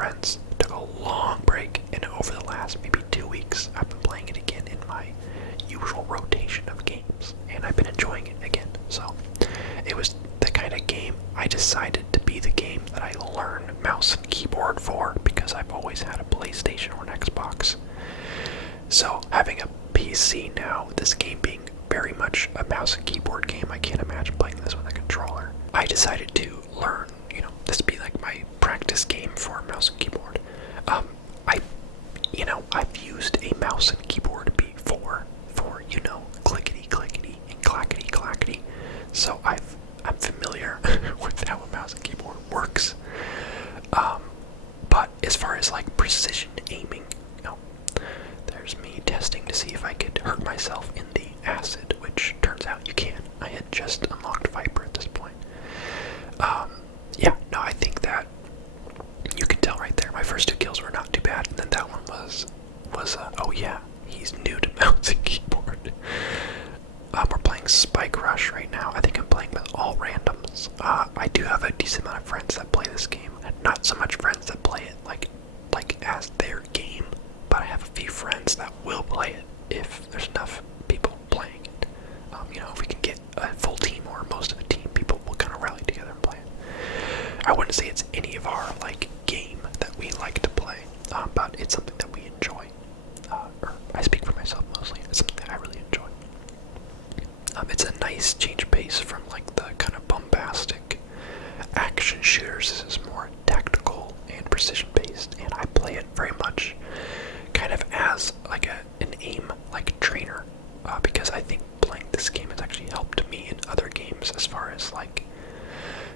friends, took a long break, and over the last maybe 2 weeks, I've been playing it again in my usual rotation of games, and I've been enjoying it again. So it was the kind of game I decided to be the game that I learn mouse and keyboard for, because I've always had a PlayStation or an Xbox. So having a PC now, this game being very much a mouse and keyboard game, I can't imagine playing this with a controller. I decided to learn, this be like my practice game for mouse and keyboard. I've used a mouse and keyboard before for, clickety clickety and clackety clackety. So I'm familiar with how a mouse and keyboard works. But as far as like precision aiming, there's me testing to see if I could hurt myself in the acid, which turns out you can. I had just unlocked Viper at this point. I think that you can tell right there. My first 2 kills were not too bad, and then that one was oh yeah, he's new to mouse and keyboard. We're playing Spike Rush right now. I think I'm playing with all randoms. I do have a decent amount of friends that play this game. Not so much friends that play it like as their game, but I have a few friends that will play it if there's enough people playing it. If we can get a full team or most of a team, people will kind of rally together and play it. I wouldn't say it's any of our game that we like to play, but it's something that we enjoy. Or I speak for myself mostly. It's something that I really enjoy. It's a nice change of pace from the kind of bombastic action shooters. This is more tactical and precision based, and I play it very much kind of as an aim trainer, because I think playing this game has actually helped me in other games as far as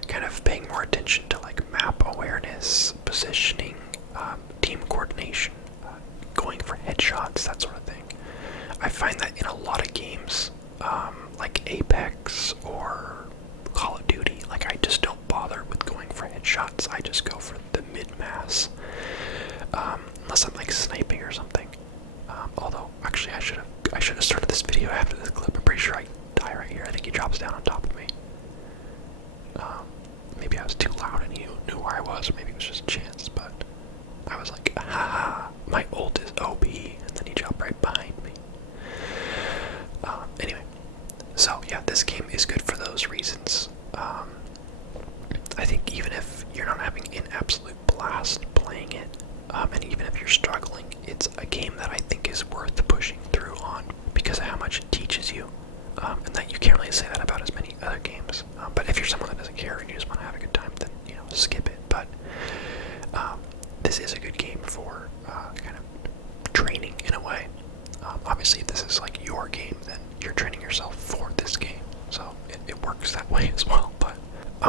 kind of paying more attention to map awareness, positioning, team coordination, going for headshots, that sort of thing. I find that in a lot of games, like Apex or Call of Duty, I just don't bother with going for headshots. I just go for the mid-mass, unless I'm sniping or something. Although, actually, I should have started this video after this clip. I'm pretty sure I die right here. I think he drops down on top of me. Maybe I was too loud and he knew where I was, or maybe it was just chance, but I was like, haha, my ult is OP, and then he dropped right behind me. Anyway, so yeah, this game is good for those reasons. I think even if you're not having an absolute blast playing it, and even if you're struggling, it's a game that I think is worth pushing through on because of how much it teaches you, and that you can't really say that about as many other games. But if you're someone that doesn't care and you just want to have a good time, then skip it. But this is a good game for kind of training in a way. Obviously, if this is your game, then you're training yourself for this game, so it works that way as well. But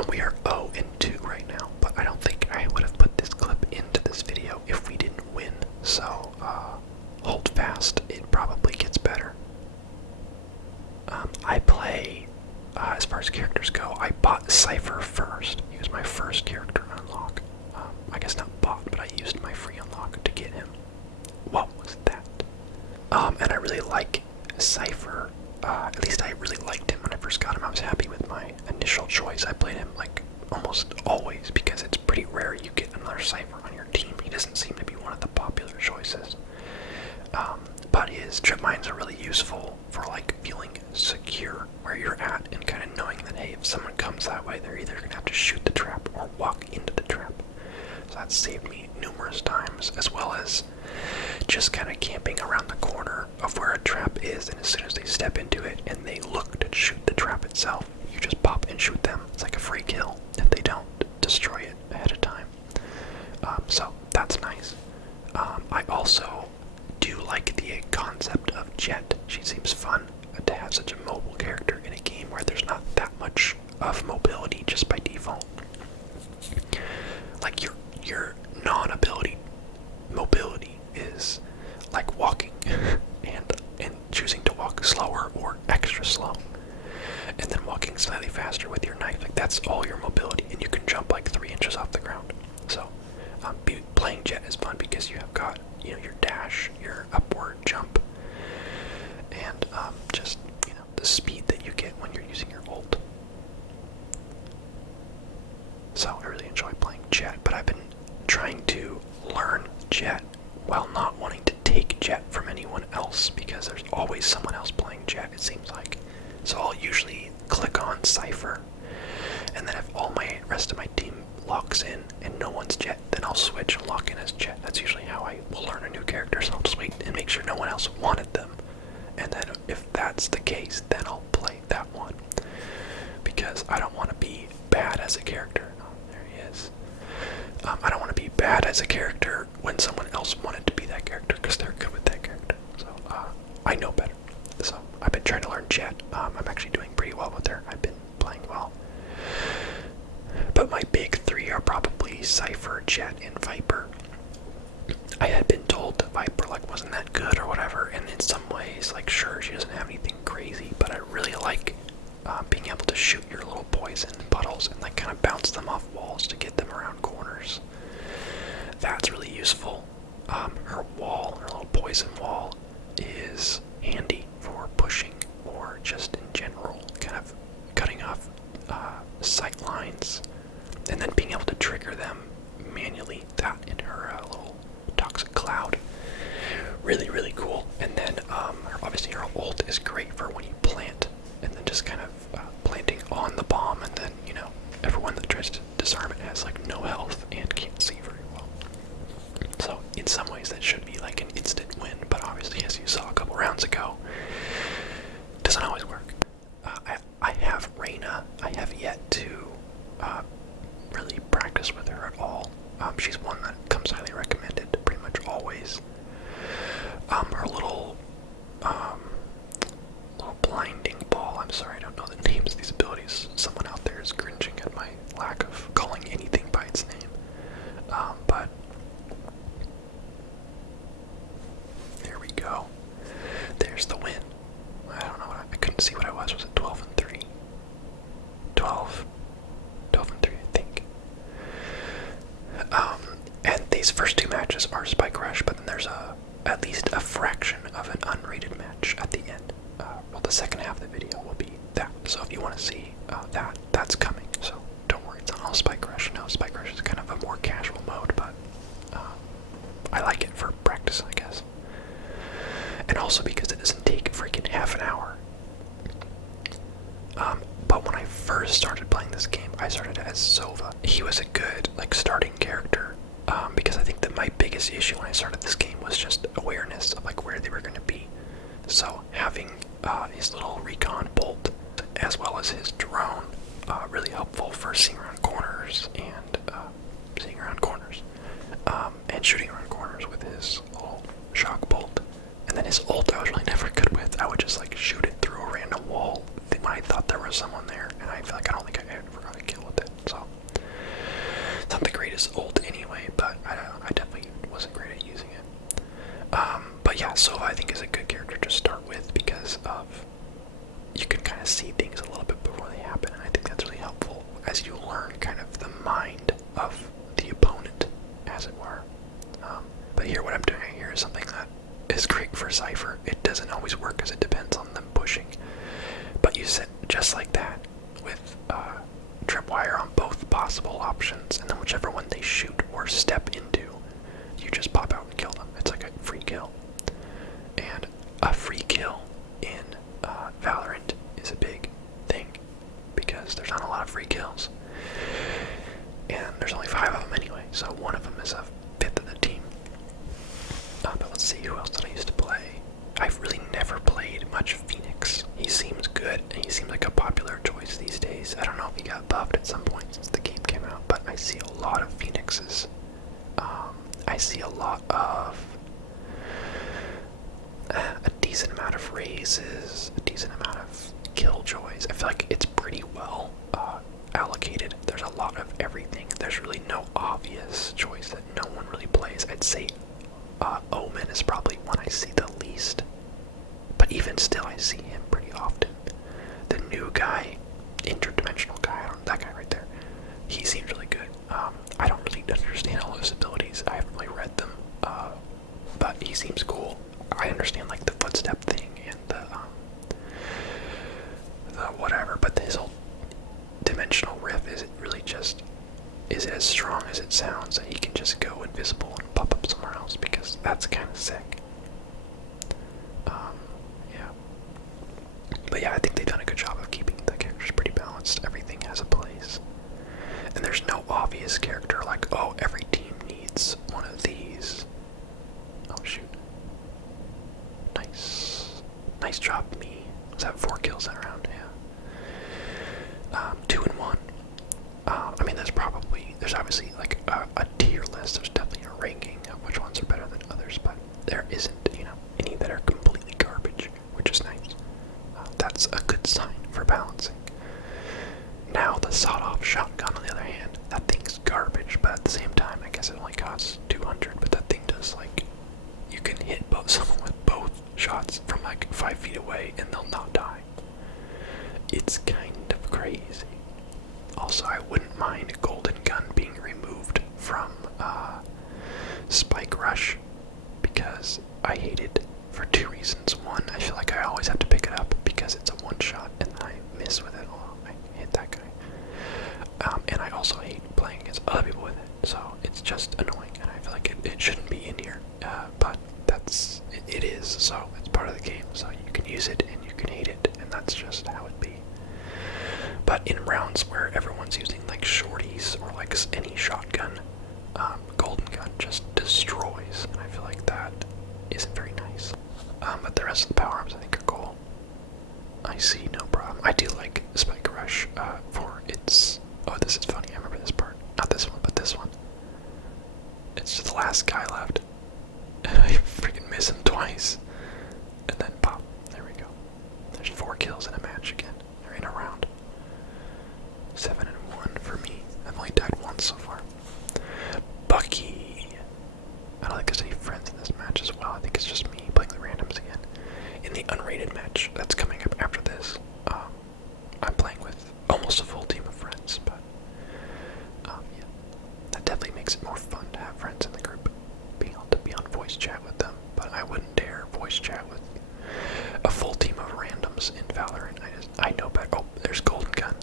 we are 0-2 right now, but I don't think I would have put this clip into this video if we didn't win. So hold fast, it probably gets better. I play, as far as characters go, I bought Cypher first. He was my first character to unlock. I guess not bought, but I used my free unlock to get him. What was that? And I really like Cypher. At least I really liked him when I first got him. I was happy with my initial choice. I played him almost always because it's pretty rare you get another Cypher on your team. He doesn't seem to be one of the popular choices. But his trip mines are really useful for feeling secure where you're at and kind of knowing that, hey, if someone comes that way, they're either going to have to shoot the trap or walk into the trap. So that saved me numerous times, as well as just kind of camping around the corner of where a trap is, and as soon as they step into it and they look to shoot the trap itself, you just pop and shoot them. It's like a free kill if they don't destroy it ahead of time. So that's nice. I also do like the concept of Jet. She seems fun to have such a mobile character in a game where there's not that much of mobility just by default. Your non-ability mobility is like walking and choosing to walk slower or extra slow, and then walking slightly faster with your knife. That's all your mobility, and you can jump 3 inches off the ground. So playing Jet is fun because you have got your dash, your upward jump, and just the speed that you get when you're using your ult. So I really enjoy playing Jet, but I've been trying to learn Jet while not wanting to take Jet from anyone else, because there's always someone else playing Jet, it seems like. So I'll usually click on Cypher, and then if all my rest of my team locks in and no one's Jet, then I'll switch and lock in as Jet. That's usually how I will learn a new character, so I'll just wait and make sure no one else wanted them. And then if that's the case, then I'll play that one. Because I don't want to be bad as a character. Oh, there he is. I don't want to be bad as a character when someone else wanted to be that character, because they're good with that character. So I know better. So I've been trying to learn Jet. I'm actually doing pretty well with her. I've been playing well. But my big three are probably Cypher, Jet, and Viper. I had been told that Viper wasn't that good or whatever, and in some ways, sure, she doesn't have anything crazy, but I really like being able to shoot your little poison puddles and kind of bounce them off walls to get them around corners. That's really useful. Her wall, her little poison wall, is handy for pushing or just in general, kind of cutting off sight lines, and then being able to trigger them manually. That in her little toxic cloud, really, really cool. And then obviously her ult is great for when you plant, and then just kind of planting on the bomb, and then everyone that tries to disarm it has no health and can't see very well. So in some ways that should be an instant win, but obviously, as you saw a couple rounds ago, doesn't always work. I have Reyna. I have yet to really practice with her at all. She's one that comes highly recommended pretty much always. Her little blinding ball, I'm sorry, I don't know the names of these abilities. Someone out there is cringing at my lack of calling anything by its name. But there we go. There's the win. I don't know, I couldn't see what I was. Was it 12 and 3? 12 and 3, I think. And these first two matches are Spike Rush, but then there's at least a fraction of an unrated match at the end. Well, the second half of the video will be that. So if you want to see that, that's coming. So don't worry, it's not all Spike Rush. No, Spike Rush is kind of a more casual mode, but I like it for practice, I guess. And also because it doesn't take freaking half an hour. But when I first started playing this game, I started as Sova. He was a good starting character, because I think that my biggest issue when I started this game was just awareness of where they were going to be. So having his little recon bolt as well as his drone, really helpful for seeing around corners and shooting around corners with his little shock bolt. And then his ult I was really never good with. I would just shoot it through a random wall when I thought there was someone there, and I feel I don't think I ever got a kill with it. So it's not the greatest ult anyway, but I definitely wasn't great at using it. But yeah, Sova I think is a good character to start with because of you can kind of see things a little bit before they happen, and I think that's really helpful as you learn kind of the mind of the opponent, as it were. But here, what I'm doing here is something that is great for Cypher. It doesn't always work because it depends on them pushing. But you set just like that with tripwire on both possible options, and then whichever one they shoot or step into, you just pop out and kill them. It's like a free kill. And a free kill in Valorant is a big thing because there's not a lot of free kills. And there's only 5 of them anyway, so one of them is a fifth of the team. But let's see, who else did I used to play? I've really never played much Phoenix. He seems good, and he seems like a popular choice these days. I don't know if he got buffed at some point since the game came out, but I see a lot of Phoenixes. I see a lot of a decent amount of raises, a decent amount of killjoys. I feel like it's pretty well allocated. There's a lot of everything. There's really no obvious choice that no one really plays. I'd say Omen is probably one I see the least, but even still I see him pretty often. The new guy, interdimensional guy, that guy right there, he seems really good. I don't really understand all his abilities. I haven't really read them, but he seems cool. I understand the footstep thing and the whatever, but his whole dimensional riff is really just is as strong as it sounds, that he can just go invisible and pop up somewhere else, because that's kind of sick. Yeah. But yeah, I think they've done a good job of keeping the characters pretty balanced. Everything has a place. And there's no obvious character like, oh, every team needs one of these. Oh, shoot. Nice. Nice job, me. Was that 4 kills that round? Yeah. 2 and 1. I mean, there's obviously like a tier list. There's definitely a ranking of which ones are better than others, but there isn't, any that are completely garbage, which is nice. That's a good sign for balancing. Now, the sawed-off shotgun, on the other hand, that thing's garbage, but at the same time, I guess it only costs 200, but that thing does, like, you can hit someone with both shots from, like, 5 feet away, and they'll not die. It's kind of crazy. Also, I wouldn't mind Golden Gun being removed from Spike Rush, because I hate it for 2 reasons. One, I feel like I always have to pick it up because it's a one-shot, and I miss with it. Oh, I hit that guy. And I also hate playing against other people with it, so it's just annoying, and I feel like it shouldn't be in here, but it is, so it's part of the game, so you can use it and you can hate it, and that's just how it be. But in rounds where everyone's using like shorties or like any shotgun, Golden Gun just destroys, and I feel like that isn't very nice. But the rest of the power-ups I think are cool. I see no problem. I do like Spike Rush for its... Oh, this is funny. I remember this part. Not this one, but this one. It's just the last guy left. And I freaking miss him twice. And then pop. There we go. There's 4 kills in a match again. Or in a round. 7 and 1 for me. I've only died once so far. Bucky. I don't think there's any friends in this match as well. I think it's just me playing the randoms again. In the unrated match that's coming up after this, I'm playing with almost a full team of friends, but yeah, that definitely makes it more fun to have friends in the group, being able to be on voice chat with them. But I wouldn't dare voice chat with a full team of randoms in Valorant. I know better. Oh, there's Golden Gun.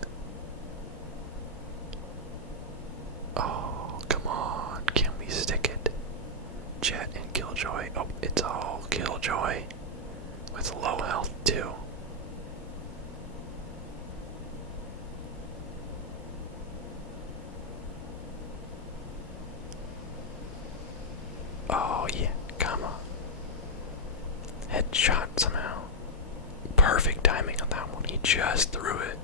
Oh, come on, can we stick it? Jet and Killjoy. Oh, it's all Killjoy with low health too. Oh yeah, come on. Headshot somehow. Perfect timing on that one. He just threw it.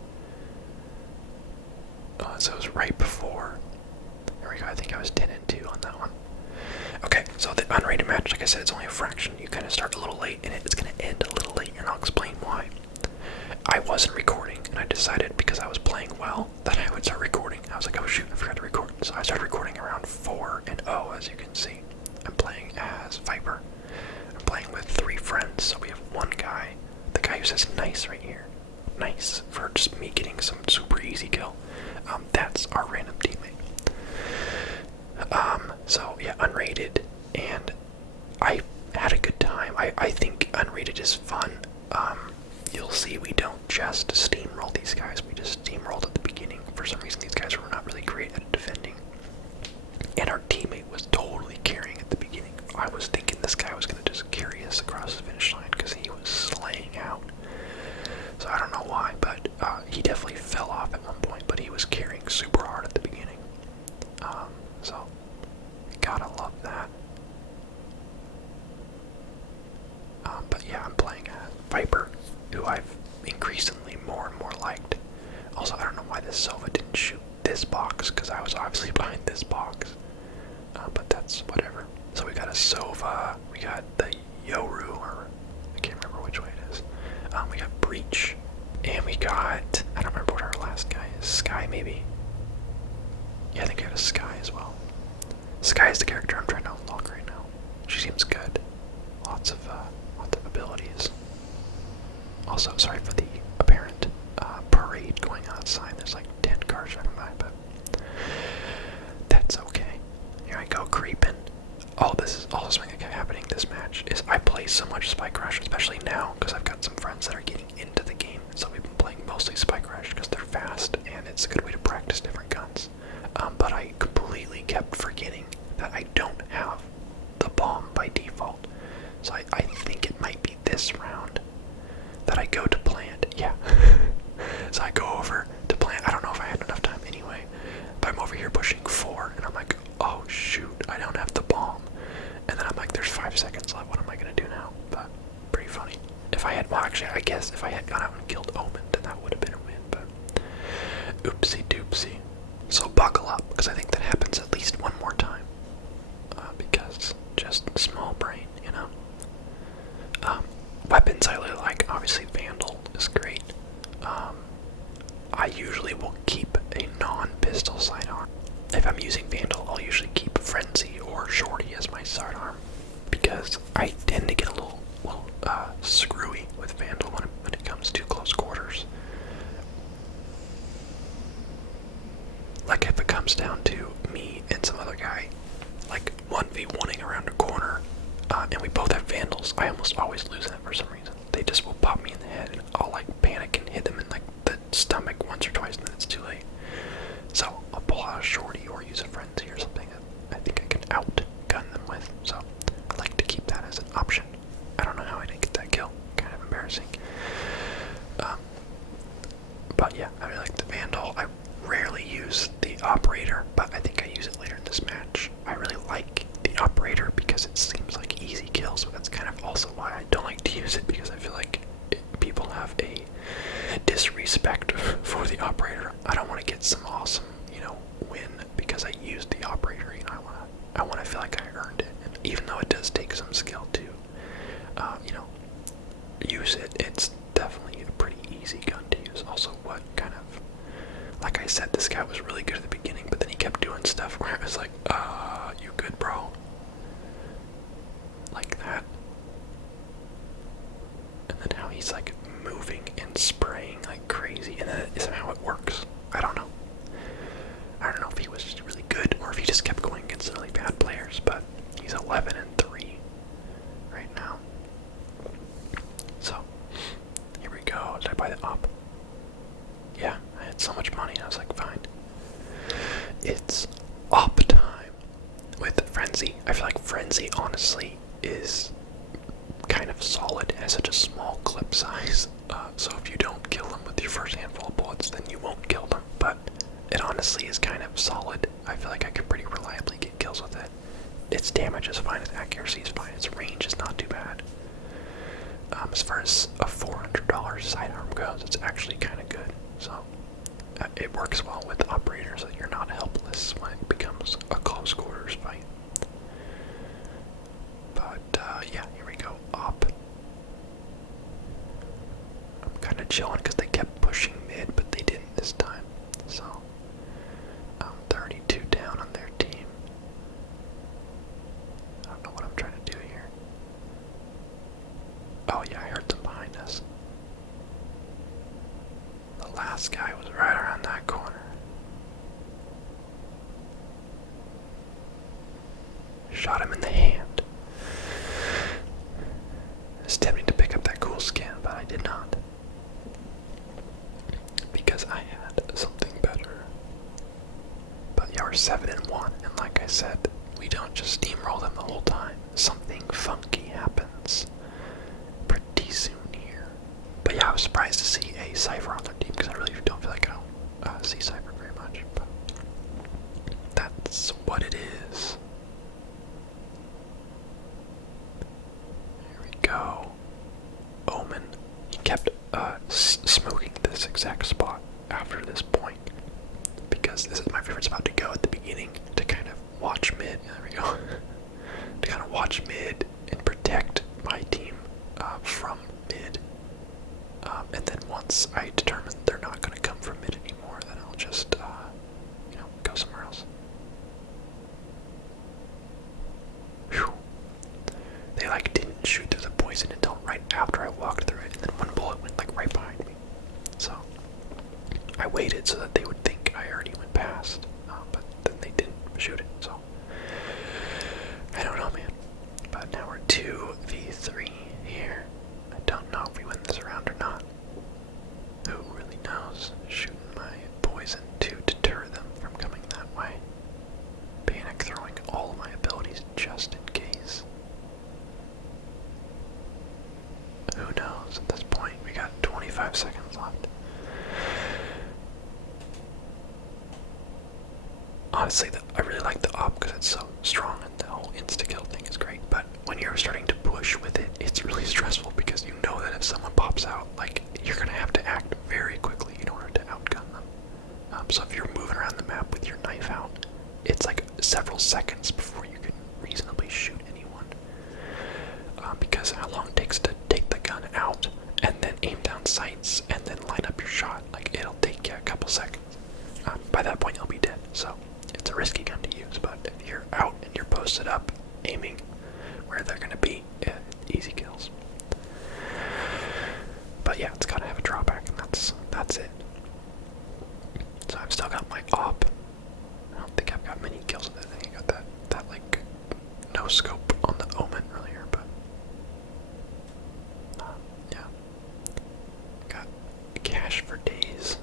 Oh, so it was right before. There we go. I think I was 10 and 2 on that one. Okay, so the unrated match, like I said, it's only a fraction. You kind of start a little late, and it's going to end a little late, and I'll explain why. I wasn't recording, and I decided because I was playing well that I would start recording. I was like, oh shoot, I forgot to record. So I started recording around 4 and 0, as you can see. I'm playing as Viper. I'm playing with 3 friends, so we have one guy, the guy who says nice right here. Nice, for just me getting some super easy kill. That's our random teammate. So yeah, unrated, and I had a good time. I think unrated is fun. You'll see we don't just steamroll these guys, we just steamrolled at the beginning. For some reason these guys were not really great at defending. And our teammate was totally carrying at the beginning. I was thinking this guy was going to just carry us across the finish line because he was slaying out. So I don't know why, but he definitely fell off at one point, but he was carrying super hard at the beginning. So, gotta love that. But yeah, I'm playing Viper, who I've increasingly more and more liked. Also, I don't know why this Sova didn't shoot this box, because I was obviously behind this box. But that's whatever. So we got a Sova, we got the Yoru, or I can't remember which way it is. We got Breach, and we got, I don't remember what our last guy is, Sky maybe? Yeah, I think we have a Sky as well. Sky is the character I'm trying to unlock right now. She seems good. Lots of abilities. Also, sorry for the apparent parade going on outside. There's like 10 cars driving by, but that's okay. Here I go, creeping. Oh, this is also something that kept happening this match, is I play so much Spike Rush, especially now, because I've got some friends that are getting into the game, so we've been playing mostly Spike Rush because they're fast, and it's a good way to practice different guns. But I that I don't have the bomb by default. So I think it might be this round that I go to plant. Yeah. So I go over to plant. I don't know if I had enough time anyway. But I'm over here pushing 4, and I'm like, oh shoot, I don't have the bomb. And then I'm like, there's 5 seconds left. What am I gonna do now? But pretty funny. If I had, well, actually, I guess if I had gone out and killed Omen, then that would have been a win. But oopsie doopsie. So buckle up, because I think that happens at least one more time. Because just small brain, you know. Weapons I really like. Obviously, Vandal is great. I usually will keep a non-pistol sidearm. If I'm using Vandal, I'll usually keep Frenzy or Shorty as my sidearm, because I tend to get a little screwy with Vandal when it comes to close quarters. Like if it comes down to me and some other guy, like 1v1ing around a corner, and we both have Vandals, I almost always lose that for some reason. They just will pop me in the head, and I'll like panic and hit them in like the stomach once or twice, and then it's too late. So I'll pull out a Shorty or use a Frenzy or something that I think I can outgun them with. So I like to keep that as an option. I don't know how I didn't get that kill. Kind of embarrassing. But yeah, I really like the Vandal. I rarely use the Operator, but I think I use it later in this match. I really like the Operator because it seems like easy kills, but that's kind of also why I don't like to use it, because I feel like people have a disrespect for the Operator. I don't want to get some awesome, win because I used the Operator. I want to feel like I earned it, and even though it does take some skill to, use it, it's definitely a pretty easy gun to use. Also, what kind of, like I said, this guy was really good at the beginning, but then he kept doing stuff where I was like, you good, bro? Like that. And then how he's like moving and spraying like crazy, and then somehow it works. I don't know. I don't know if he was just really good or if he just kept going against really bad players, but he's 11-3 right now. So, here we go. Did I buy the op? Yeah, I had so much money, I was like, fine. It's op time with Frenzy. I feel like Frenzy, honestly, is kind of solid. It has such a small clip size, so if you don't kill them with your first handful of bullets, then you won't kill them, but it honestly is kind of solid. I feel like I could pretty reliably get kills with it. Its damage is fine, its accuracy is fine, its range is not too bad. As far as a $400 sidearm goes, it's actually kind of good. So it works well with operators, so you're not helpless when it becomes a close quarters fight. But yeah, here we go. Op. I'm kind of chilling because they kept pushing mid, but they didn't this time. So I'm 32 down on their team. I don't know what I'm trying to do here. Oh yeah, I heard them behind us. The last guy was right around that corner. Shot him in the hand. It's tempting to pick up that cool skin, but I did not. Because I had something better. But yeah, we're 7-1, and like I said, we don't just steamroll them the whole time. Something funky happens pretty soon here. But yeah, I was surprised to see a Cypher on their team, because I really don't feel like I'll see Cypher very much. But that's what it is. Here we go. Omen. He kept smoking this exact spot after this point, because this is my favorite spot to go at the beginning to kind of watch mid. There we go. To kind of watch mid and protect my team from mid. And then once I determine they're not going to come from mid anymore, then I'll just, go somewhere else. Whew. They like didn't shoot through the poison until right after I walked through it, and then one bullet went like right behind me. So I waited so that they would think I already went past, but then they didn't shoot it. So I don't know, man. But now we're 2v3 here. I don't know if we win this round or not. Who really knows? Shooting my poison to deter honestly, I really like the op because it's so strong and the whole insta-kill thing is great. But when you're starting to push with it, it's really stressful because you know that if someone pops out, like, you're gonna have to act very quickly in order to outgun them. So if you're moving around the map with your knife out, it's like several seconds before you can reasonably shoot anyone. Because how long it takes to take the gun out and then aim down sights and then line up your shot, like, it'll take you a couple seconds. By that point you'll be dead, so it's a risky gun to use, but if you're out and you're posted up aiming where they're gonna be, easy kills. But yeah, it's gotta have a drawback, and that's it. So I've still got my op. I don't think I've got many kills with it. I think I got that like no scope on the Omen earlier, but yeah. Got cash for days.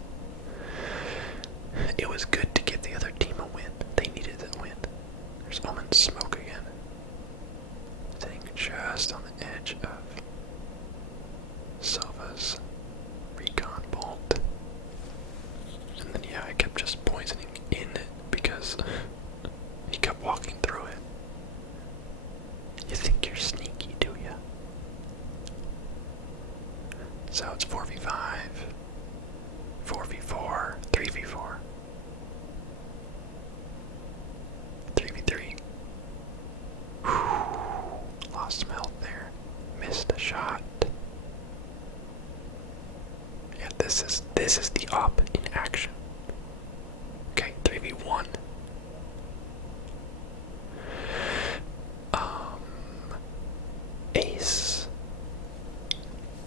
It was good to give the other team a win. They needed that win. There's Omen smoke again. Sitting just on the edge of Sova's recon bolt. And then yeah, I kept just poisoning in it because he kept walking through it. You think you're sneaky, do ya? So it's 4v5, 4v4, 3v4, 3v3. Lost some health there. Missed a shot. Yeah, this is the op in action. Okay, 3v1. Ace.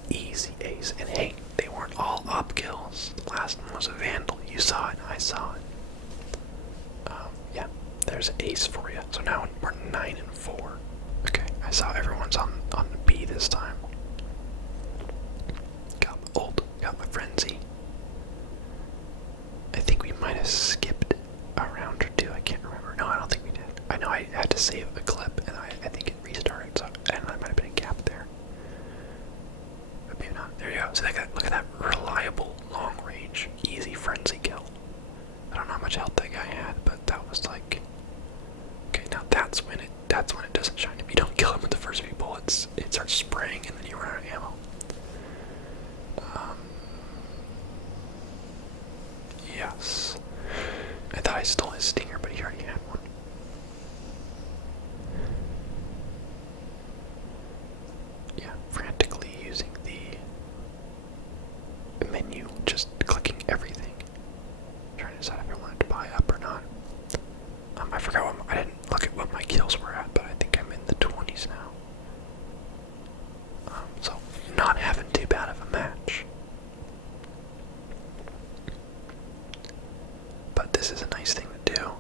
Easy ace. And hey, they weren't all op kills. The last one was a vandal. You saw it, I saw it. Yeah, there's an ace for you. So now we're 9-4. Okay, I saw everyone's on B this time. Got my ult, got my frenzy. I think we might have skipped a round or two. I can't remember. No, I don't think we did. I know I had to save a clip, and I think it restarted. So, and there might have been a gap there. But maybe not. There you go. So look at that reliable long range, easy frenzy kill. I don't know how much health that guy had, but that was like. Okay, now that's when it doesn't shine. If you don't kill him with the first few bullets, it starts spraying, and then you run out of ammo. Yes. I thought I stole his stinger, but he already had one. Yeah, frantically using the menu, just clicking everything. Trying to decide if I wanted to buy up or not. I forgot I didn't look at what my kills were at, but I think I'm in the 20s now. So not having too bad of a match. But this is a nice thing to do.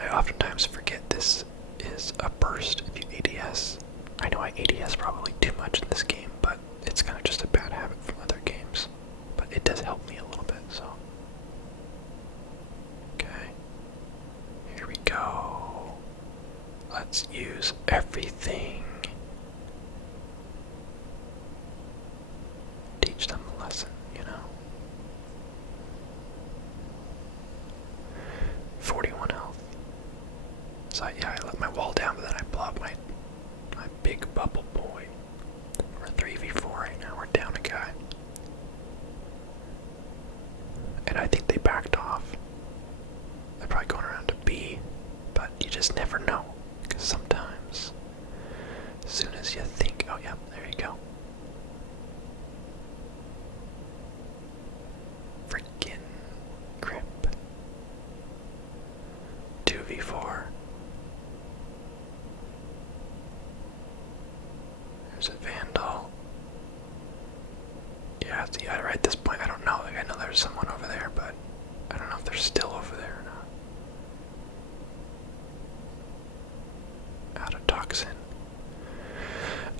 I oftentimes forget this is a burst if you ADS. I know I ADS probably too much in this game, but it's kind of just a bad habit from other games. But it does help me a little bit, so. Okay. Here we go. Let's use everything. Teach them a lesson, you know. 41 health. So yeah, I let my wall down, but then I blow up my big bubble boy. We're 3v4 right now. We're down a guy. And I think they backed off. They're probably going around to B, but you just never know. Because sometimes, as soon as you think, oh yeah, there you go. Freaking grip. 2v4. There's a vandal. Yeah, see, right at this point, I don't know. Like, I know there's someone over there, but I don't know if they're still over there or not. Out of toxin.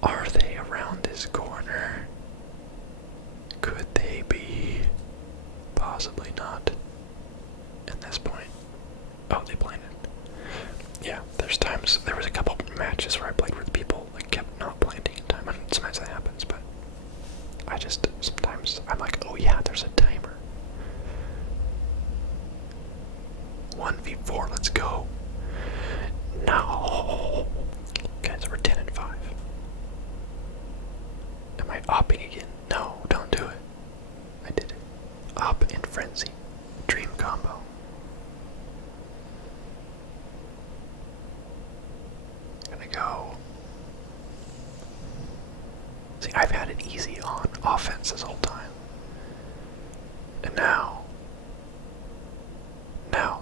Are they around this corner? Could they be? Possibly not. At this point. Oh, they blinded. Yeah, there was a couple matches where I played with people like kept not planting in time. And sometimes that happens, but sometimes I'm like, oh yeah, there's a timer. 1v4, let's go. No. Okay, so we're 10 and 5. Am I opping again? No, don't do it. I did it. Op and frenzy. Dream combo. Gonna go. See, I've had it easy on offense this whole time. And now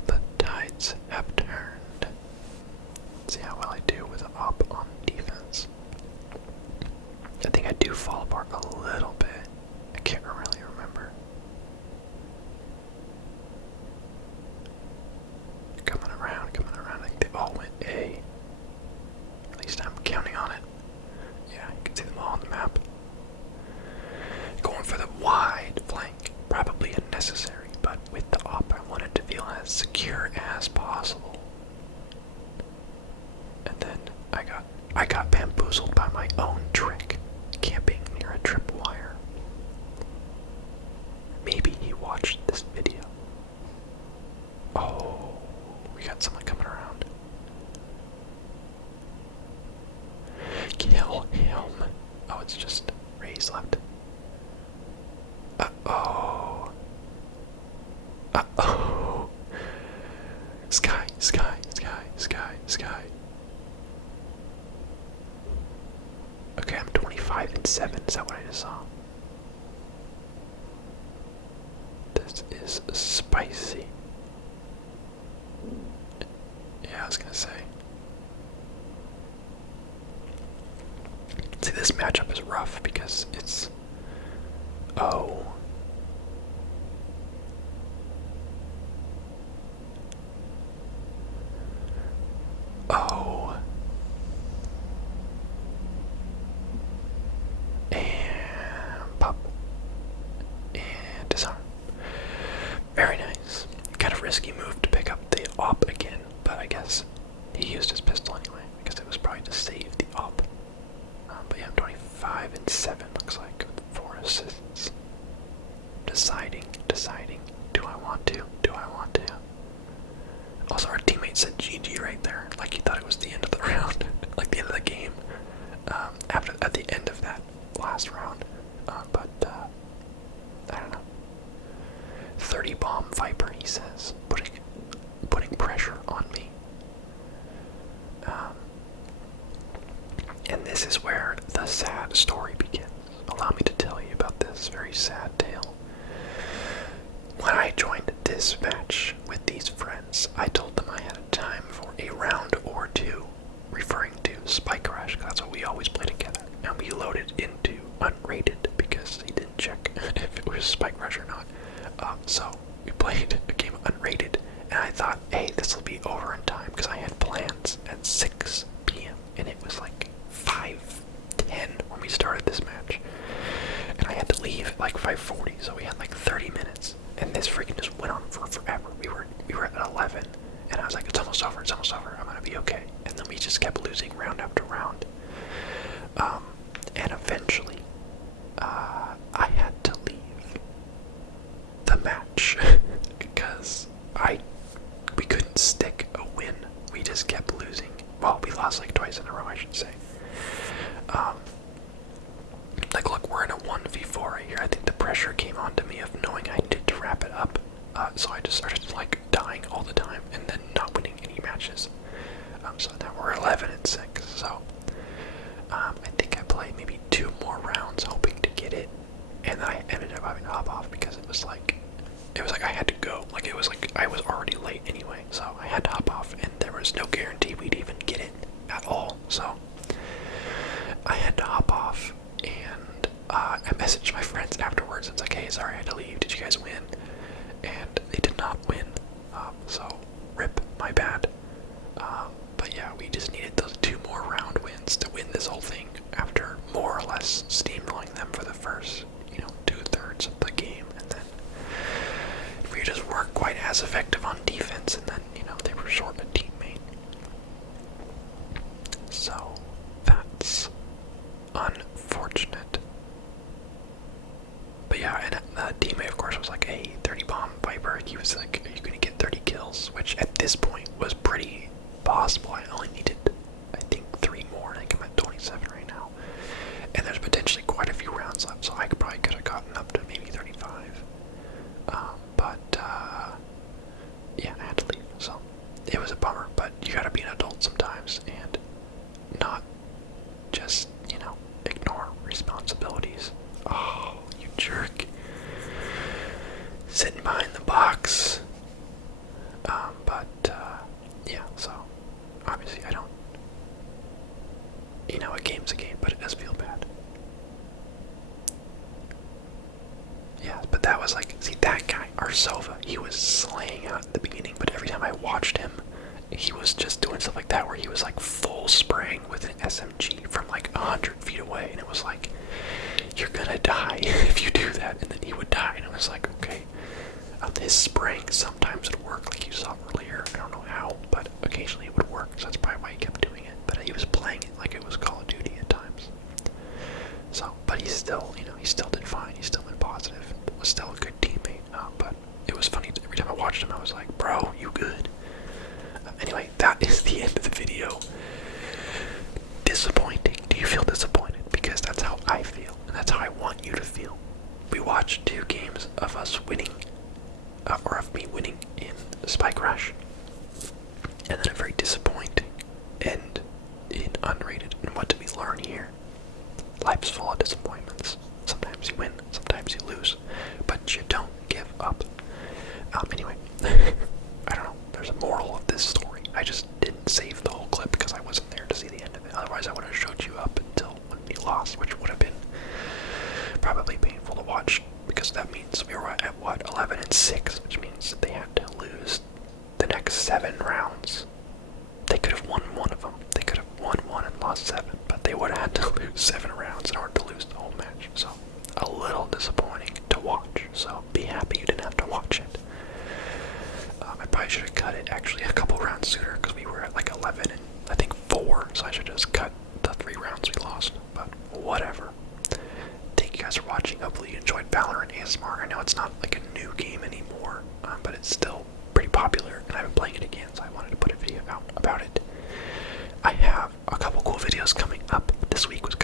the tides have turned. Let's see how well I do with an op on defense. I think I do fall apart a little bit. I can't really remember. Coming around. I think they all went A. At least I'm counting on it. Yeah, you can see them all on the map. Going for the wide flank. Probably unnecessary, but with the op I wanted to feel as secure as possible. And then I got bamboozled by my own trick, camping near a tripwire. Maybe he watched this video. Oh, we got someone coming around. Kill him. Oh, it's just Ray's left. Uh-oh. Uh-oh. Sky. Okay, I'm 25 and 7. Is that what I just saw? This is spicy. Yeah, I was gonna say. See, this matchup is rough because it's... Oh. Oh. And pop. And disarm. Very nice. Kind of risky move to pick up the op again, but I guess he used his pistol anyway, because it was probably to save the op. But yeah, I'm 25 and 7, looks like, with 4 assists. Deciding. Do I want to? Also, our teammate said GG right there, like he thought it was the end of the round, like the end of the game. At the end of that last round, but I don't know. 30 bomb Viper, he says, putting pressure on me. And this is where the sad story begins. Allow me to tell you about this very sad tale. When I joined this match with these friends, I told them I had a time for a round or two, referring to Spike Rush, because that's what we always play together. And we loaded into unrated because he didn't check if it was Spike Rush or not. So we played a game of unrated, and I thought, hey, this will be over in time, because I had plans at 6 p.m. and it was like 5:10 when we started this match. And I had to leave at like 5:40, so we had like 30 minutes. And this freaking just went on for forever. We were at 11, and I was like, it's almost over, I'm gonna be okay. And then we just kept losing round after round. And eventually, I had to leave the match because we couldn't stick a win. We just kept losing. Well, we lost like twice in a row, I should say. Like, look, we're in a 1v4 right here. I think the pressure came onto me of knowing I needed to wrap it up. So I just started, like, dying all the time and then not winning any matches. So now we're 11 and 6. So, I think I played maybe 2 more rounds hoping to get it. And then I ended up having to hop off because it was like I had to go. Like, it was like I was already late anyway. So I had to hop off, and there was no guarantee we'd even get it at all. So I had to hop off. And I messaged my friends afterwards. It's like, hey, sorry I had to leave. Did you guys win? And they did not win. So, rip, my bad. But yeah, we just needed those 2 more round wins to win this whole thing after more or less steamrolling them for the first, 2/3 of the game. And then we just weren't quite as effective on defense. And then, they were short a teammate. So, that's unfortunate. But yeah, and the teammate of course was like, hey, 30 bomb Viper. He was like, are you gonna get 30 kills? Which at this this point was pretty possible. I only needed, I think, 3 more. I think I'm at 27 right now. And there's potentially quite a few rounds left, so I probably could have gotten up to maybe 35. Yeah, I had to leave, so it was a bummer, but you gotta be an adult sometimes and not just, ignore responsibilities. Oh, you jerk. Sitting behind the box. Yeah, so obviously I don't, a game's a game, but it does feel bad. Yeah, but that was like, see, that guy, Arsova, he was slaying out at the beginning, but every time I watched him, he was just doing stuff like that where he was like full spraying with an SMG from like 100 feet away, and it was like, you're gonna die if you do that, and then he would die, and it was like, okay. His spraying sometimes would work, like you saw earlier. I don't know how, but occasionally it would work, so that's probably why he kept doing it. But he was playing it like it was Call of Duty at times. So, but he still, he still did fine. He still been positive. Was still a good teammate. But it was funny. Every time I watched him, I was like, bro, you good? Anyway, that is the end of the video. Disappointing. Do you feel disappointed? Because that's how I feel, and that's how I want you to feel. We watched 2 games of us winning. Or of me winning in Spike Rush, and then a very disappointing end in Unrated. And what did we learn here? Life's full of disappointments. Sometimes you win, sometimes you lose, but you don't give up. Anyway, I don't know. There's a moral of this story. I just didn't save the whole clip because I wasn't there to see the end of it. Otherwise, I would have showed you up until when we lost, which would have been probably painful to watch. Because that means we were at, what, 11-6, which means they had to lose the next 7 rounds. They could have won one of them. They could have won 1 and lost 7, but they would have had to lose 7 rounds in order to lose the whole match. So, a little disappointing to watch. So, be happy you didn't have to watch it. I probably should have cut it actually a couple rounds sooner because we were at like 11 and I think 4, so I should have just cut the 3 rounds we lost. But whatever. Thank you guys for watching. Hopefully you enjoyed Valorant ASMR. I know it's not like a new game anymore, but it's still pretty popular, and I've been playing it again, so I wanted to put a video out about it. I have a couple cool videos coming up. This week was